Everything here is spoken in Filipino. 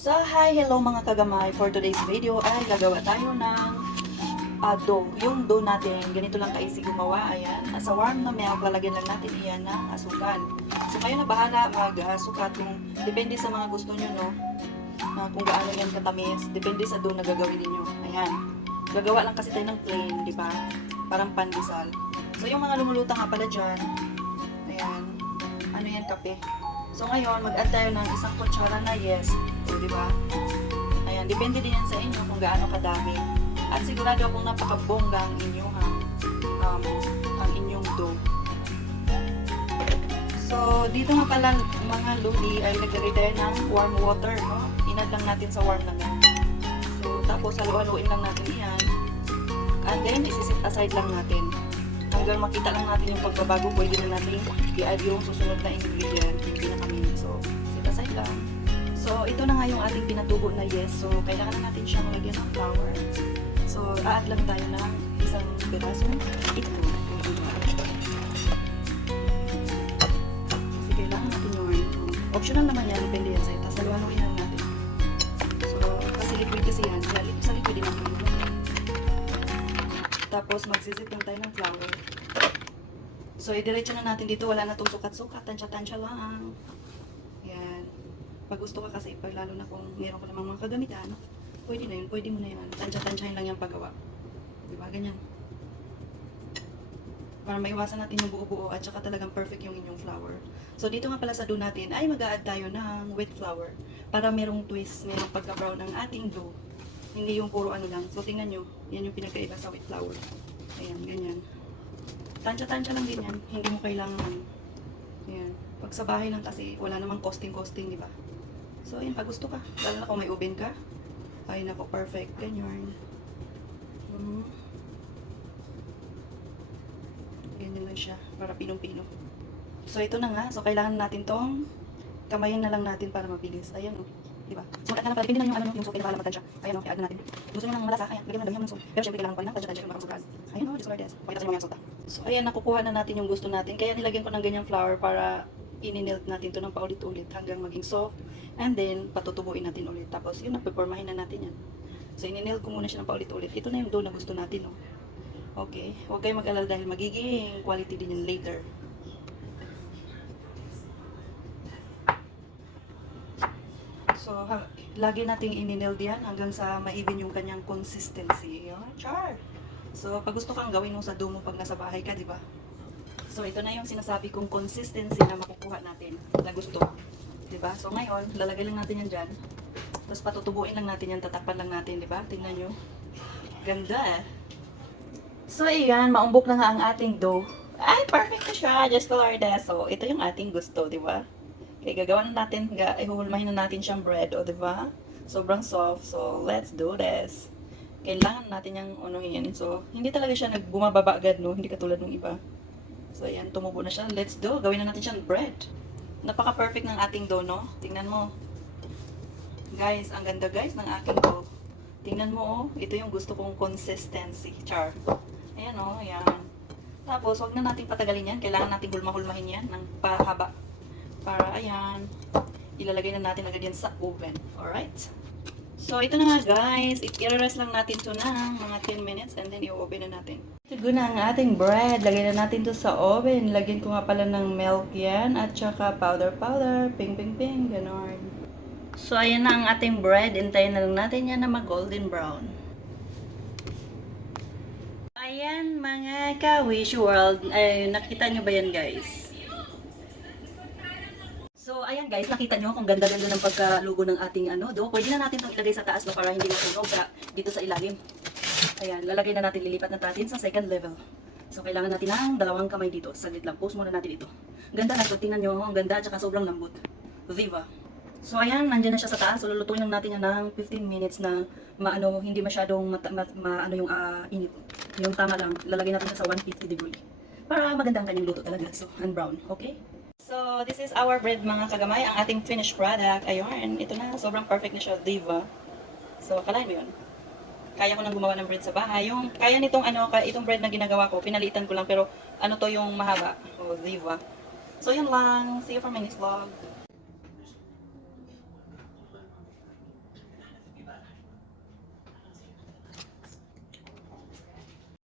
So, hi, hello mga kagamay. For today's video ay gagawa tayo ng dough. Yung dough natin, ganito lang kaisi gumawa. Ayan, sa warm na milk, lalagyan lang natin iyan ng asukal. So, kayo na bahala mag-sukat kung depende sa mga gusto nyo, no? Kung gaano yan katamis. Depende sa dough na gagawin niyo. Ayan. Gagawa lang kasi tayo ng plain, di ba? Parang pandesal. So, yung mga lumulutang nga pala dyan, ayan, ano yan, kape. So ngayon, mag-add tayo ng isang kutsara na yes. So, di ba? Ayan, depende din yan sa inyo kung gaano kadami. At sigurado akong napakabongga ang inyong ang inyong dough. So, dito nga pala mga luli ay naglagay tayo ng warm water, no? Inad lang natin sa warm lang yan. So, tapos halu-haluin lang natin yan. And then, isi-set aside lang natin. Hanggang makita lang natin yung pagbabago, pwede na natin i-add yung susunod na ingredient, yung pinakamin. So, set aside lang. So, ito na nga yung ating pinatubo na yes. So, kailangan na natin siyang lagyan ng flour. So, a-add lang tayo ng isang piraso. Ito. Kasi kailangan natin yung optional naman yan, depende yan sa'yo. Tapos, haluhaluin lang natin. So, kasi liquid kasi yan. Sa liquid din natin. Tapos, magsisip lang tayo ng flour. So, idiretso na natin dito. Wala na itong sukat-sukat. Tansya-tansya lang. Yan. Pag gusto ka kasi, pag lalo na kung meron ka namang mga kagamitan, pwede na yun. Pwede mo na yun. Tansya-tansyahin lang yung paggawa. Diba? Ganyan. Para maiwasan natin yung buo-buo at saka talagang perfect yung inyong flour. So, dito nga pala sa dough natin, ay mag-a-add tayo ng wet flour. Para merong twist, merong pagka-brown ng ating dough. Hindi yung puro ano lang. So, tingnan nyo. Yan yung pinagkaiba sa wet flour. Ayan, ganyan. Tansya-tansya lang din yan. Hindi mo kailangan. Ayan. Pag sa bahay lang kasi, wala namang costing-costing, di ba? So, ayan, pag gusto ka. Lalo na kung may oven ka. Ay, nako, perfect. Ganyan. Ganyan lang siya. Para pinong-pino. So, ito na nga. So, kailangan natin tong kamayin na lang natin para mabilis. Ayan, oh. Diba? So, at pala, depende na yung ano, yung soap, pinapala magtansya. Ayan, o, i-add na natin. Gusto nyo ng malasa, ayan, lagyan mo ng dami ng soap. Pero syempre, kailangan pa rin ng tansya-tansya yung sobrang. Ayan, o, just like this. Pakita sa inyo yung soap. So, ayan, nakukuha na natin yung gusto natin. Kaya nilagyan ko ng ganyang flour para ininelt natin to ng paulit-ulit hanggang maging soft. And then, patutubuin natin ulit. Tapos, yun, napipormahin na natin yan. So, ininelt ko muna siya ng paulit-ulit. Ito na yung dough na gusto natin, no? Okay. Huwag kayong mag-alala dahil magiging quality din yan later. So, lagi nating inineld yan hanggang sa ma-even yung kanyang consistency. Yun, char! So, pag gusto kang gawin mo sa dough mo pag nasa bahay ka, di ba? So, ito na yung sinasabi kong consistency na makukuha natin na gusto. Di ba? So, ngayon, lalagay lang natin yan dyan. Tapos, patutubuin lang natin yan, tatakpan lang natin, di ba? Tingnan nyo. Ganda eh. So, ayan, maumbok na nga ang ating dough. Ay, perfect na siya. Just color this. So, ito yung ating gusto, di ba? Okay, gagawa na natin, ihulmahin na natin siyang bread, o diba? Sobrang soft, so let's do this. Kailangan natin yung unuhin. So, hindi talaga siya nagbumababa agad, no? Hindi katulad ng iba. So, ayan, tumubo na siya. Let's do. Gawin na natin siyang bread. Napaka-perfect ng ating dough, no? Tingnan mo. Guys, ang ganda guys ng aking dough. Tingnan mo, oh. Ito yung gusto kong consistency. Char. Ayan, oh, ayan. Tapos, wag na natin patagalin yan. Kailangan natin hulma-hulmahin yan ng pahaba. Para, ayan, ilalagay na natin agad yan sa oven. Alright? So, ito na nga guys. I-rest lang natin to ng mga 10 minutes and then i-oven na natin. Ito na ang ating bread. Lagay na natin to sa oven. Lagyan ko nga pala ng milk yan at saka powder. Ping, ping, ping. Ganon. So, ayan na ang ating bread. Hintayin na lang natin yan na mag-golden brown. Ayan mga ka-wish world. Ay, nakita nyo ba yan guys? So, ayan guys, nakita nyo kung ganda-ganda ng pagkalugo ng ating dough. Pwede na natin itong ilagay sa taas, no, para hindi matunog dito sa ilalim. Ayan, lalagay na natin, lilipat na natin sa second level. So, kailangan natin ng dalawang kamay dito. Saglit lang, post muna natin ito. Ganda na, tingnan nyo, ang ganda at saka sobrang lambot. Viva! So, ayan, nandyan na siya sa taas. So, lulutuin lang natin yan ng 15 minutes na hindi masyadong yung init. Yung tama lang, lalagay natin sa 150 degree. Para maganda ang kanyang luto talaga. So, and brown, okay? So, this is our bread mga kagamay, ang ating finished product. Ayun, ito na, sobrang perfect na siya, diva. So, kalahin mo yun. Kaya ko nang gumawa ng bread sa bahay. Yung, kaya nitong itong bread na ginagawa ko, pinalitan ko lang, pero ano to yung mahaba. O, diva. So, yun lang. See you for my next vlog.